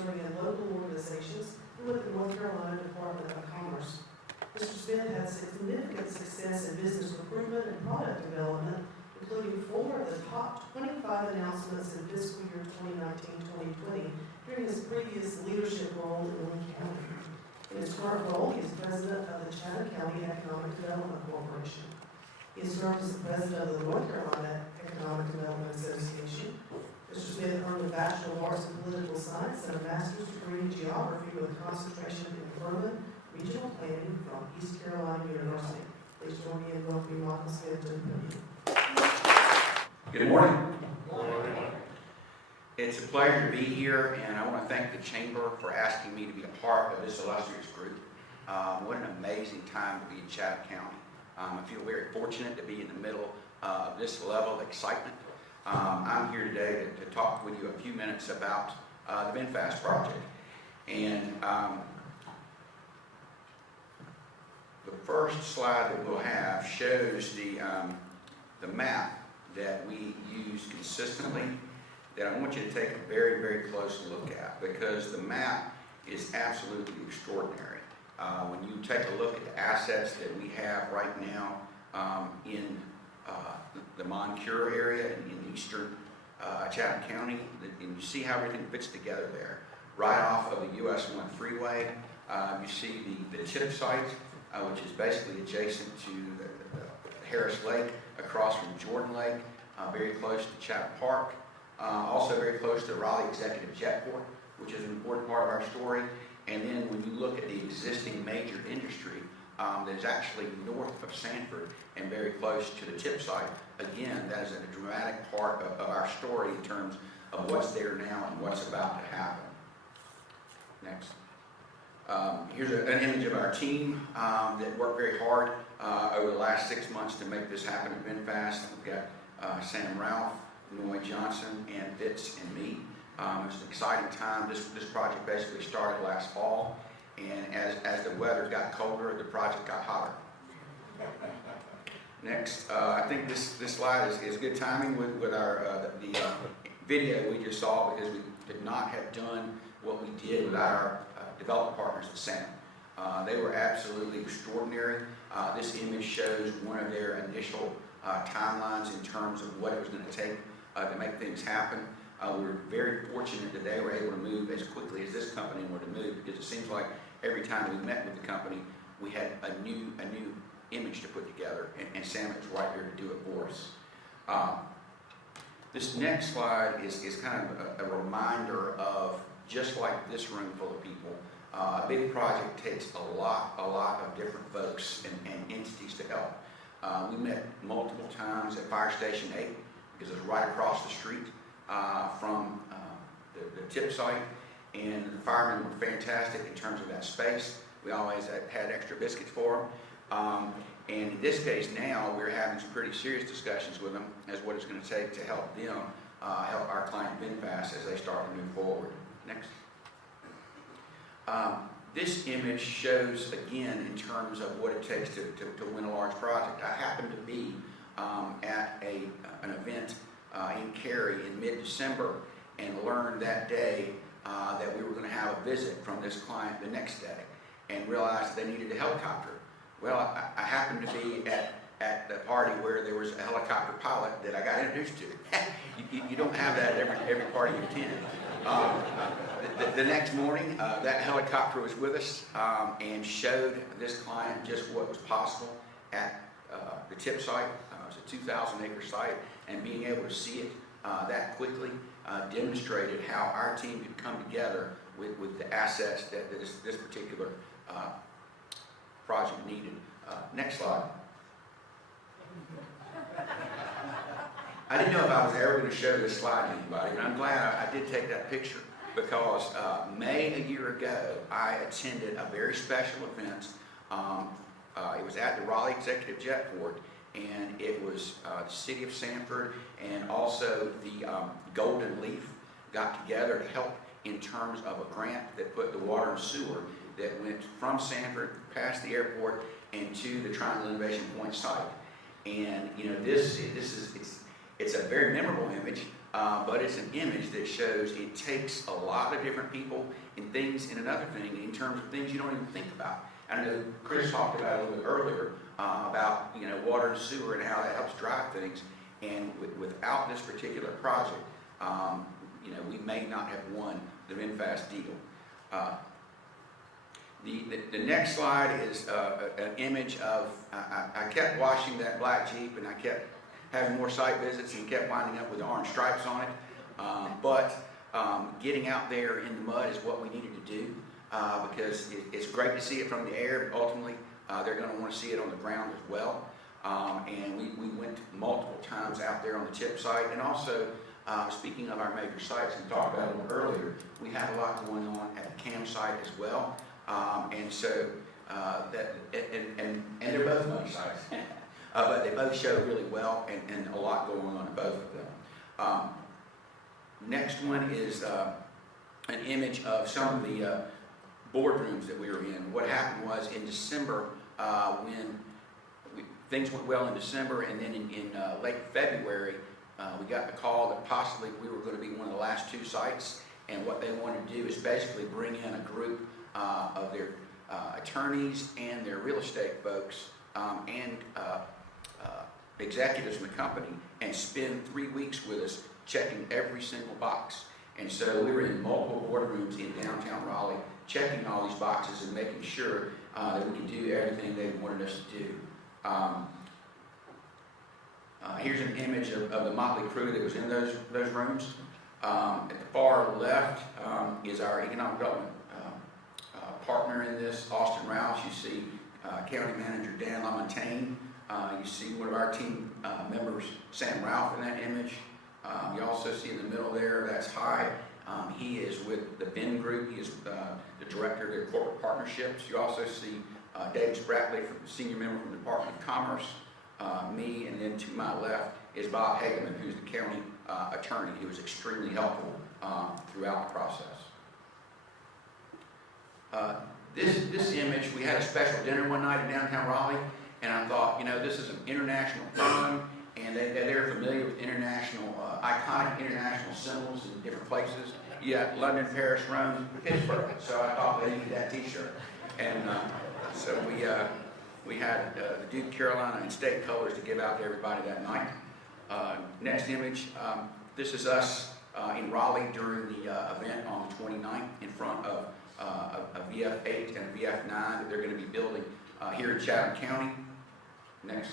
serving in local organizations and with the North Carolina Department of Commerce. Mr. Smith had significant success in business recruitment and product development, including 4 of the top 25 announcements in fiscal year 2019-2020 during his previous leadership role in Linn County. In his current role, he is president of the Chatham County Economic Development Corporation. He has served as the president of the North Carolina Economic Development Association. Mr. Smith earned a Bachelor of Arts in Political Science and a Master's degree in Geography with a concentration in urban regional planning from East Carolina University. Please join me in welcoming Michael Smith to the podium. Good morning. It's a pleasure to be here, and I want to thank the Chamber for asking me to be a part of this illustrious group. What an amazing time to be in Chatham County. I feel very fortunate to be in the middle of this level of excitement. I'm here today to talk with you a few minutes about the VinFast project. And the first slide that we'll have shows the map that we use consistently that I want you to take a very, very close look at, because the map is absolutely extraordinary. When you take a look at the assets that we have right now in the Moncure area in eastern Chatham County, and you see how everything fits together there. Right off of the US 1 freeway, you see the tip site, which is basically adjacent to the Harris Lake, across from Jordan Lake, very close to Chatham Park, also very close to Raleigh Executive Jetport, which is an important part of our story. And then when you look at the existing major industry that is actually north of Sanford and very close to the tip site, again, that is a dramatic part of our story in terms of what's there now and what's about to happen. Next. Here's an image of our team that worked very hard over the last 6 months to make this happen at VinFast. We've got Sam Ralph, Noy Johnson, and Fitz and me. It was an exciting time. This project basically started last fall, and as the weather got colder, the project got hotter. Next, I think this slide is good timing with our the video we just saw, because we could not have done what we did without our development partners at Sam. They were absolutely extraordinary. This image shows one of their initial timelines in terms of what it was going to take to make things happen. We were very fortunate that they were able to move as quickly as this company wanted to move, because it seems like every time we met with the company, we had a new image to put together, and Sam is right here to do it for us. This next slide is kind of a reminder of, just like this room full of people, a big project takes a lot of different folks and entities to help. We met multiple times at Fire Station 8, because it's right across the street from the tip site, and the firemen were fantastic in terms of that space. We always had extra biscuits for them. And in this case now, we're having some pretty serious discussions with them as what it's going to take to help them, help our client VinFast as they start to move forward. Next. This image shows, again, in terms of what it takes to win a large project. I happened to be at an event in Cary in mid-December, and learned that day that we were going to have a visit from this client the next day, and realized they needed a helicopter. Well, I happened to be at the party where there was a helicopter pilot that I got introduced to. You don't have that at every party you attend. The next morning, that helicopter was with us and showed this client just what was possible at the tip site. It was a 2,000-acre site, and being able to see it that quickly demonstrated how our team could come together with the assets that this particular project needed. Next slide. I didn't know if I was ever going to show this slide to anybody, and I'm glad I did take that picture, because May a year ago, I attended a very special event. It was at the Raleigh Executive Jetport, and it was the city of Sanford and also the Golden Leaf got together to help in terms of a grant that put the water and sewer that went from Sanford past the airport and to the Triangle Innovation Point site. And you know, it's a very memorable image but it's an image that shows it takes a lot of different people and things, and another thing in terms of things you don't even think about. I know Chris talked about it a little bit earlier about water and sewer and how that helps drive things, and without this particular project, we may not have won the VinFast deal. The next slide is an image of, I kept washing that black Jeep, and I kept having more site visits and kept winding up with the orange stripes on it. But getting out there in the mud is what we needed to do because it's great to see it from the air, but ultimately they're going to want to see it on the ground as well. And we went multiple times out there on the tip site, and also speaking of our major sites, we talked about it a little earlier, we have a lot going on at the campsite as well. And so and they're both money sites, but they both show really well, and a lot going on in both of them. Next one is an image of some of the boardrooms that we were in. What happened was in December, when things went well in December, and then in late February, we got the call that possibly we were going to be one of the last 2 sites, and what they wanted to do is basically bring in a group of their attorneys and their real estate folks and executives in the company and spend 3 weeks with us checking every single box. And so we were in multiple boardrooms in downtown Raleigh checking all these boxes and making sure that we could do everything they wanted us to do. Here's an image of the motley crew that was in those rooms. At the far left is our economic development partner in this, Austin Rouse. You see County Manager Dan LaMontagne. You see one of our team members, Sam Ralph, in that image. You also see in the middle there, that's Hy. He is with the Ben Group. He is the director of their corporate partnerships. You also see David Spratley, senior member from the Department of Commerce, me, and then to my left is Bob Hageman, who's the county attorney. He was extremely helpful throughout the process. This image, we had a special dinner one night in downtown Raleigh, and I thought, this is an international firm, and they're familiar with international, iconic international symbols in different places. You got London, Paris, Rome, Pittsburgh. So I thought they needed that T-shirt, and so we had the Duke, Carolina, and state colors to give out to everybody that night. Next image, this is us in Raleigh during the event on the 29th in front of a VF8 and a VF9 that they're going to be building here in Chatham County. Next.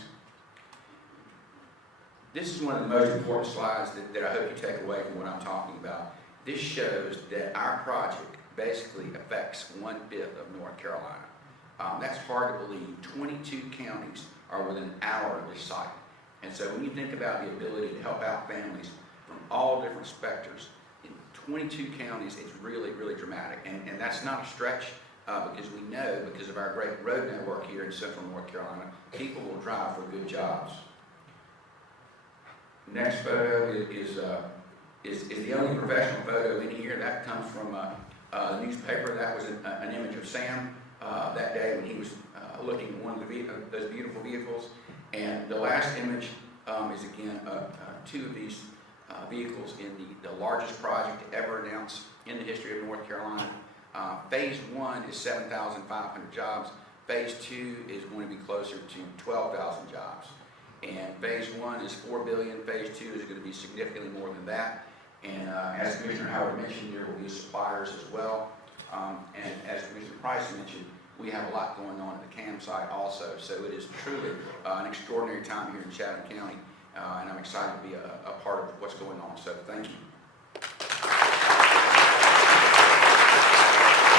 This is one of the most important slides that I hope you take away from what I'm talking about. This shows that our project basically affects 1/5 of North Carolina. That's hard to believe. 22 counties are within an hour of this site. And so when you think about the ability to help out families from all different specters, in 22 counties, it's really, really dramatic. And that's not a stretch because we know, because of our great road network here in central North Carolina, people will drive for good jobs. Next photo is the only professional photo in here. That comes from the newspaper. That was an image of Sam that day when he was looking at one of those beautiful vehicles. And the last image is again 2 of these vehicles in the largest project ever announced in the history of North Carolina. Phase 1 is 7,500 jobs. Phase 2 is going to be closer to 12,000 jobs. And phase 1 is $4 billion. Phase 2 is going to be significantly more than that. And as Commissioner Howard mentioned, there will be suppliers as well. And as Commissioner Price mentioned, we have a lot going on at the campsite also. So it is truly an extraordinary time here in Chatham County. And I'm excited to be a part of what's going on. So thank you.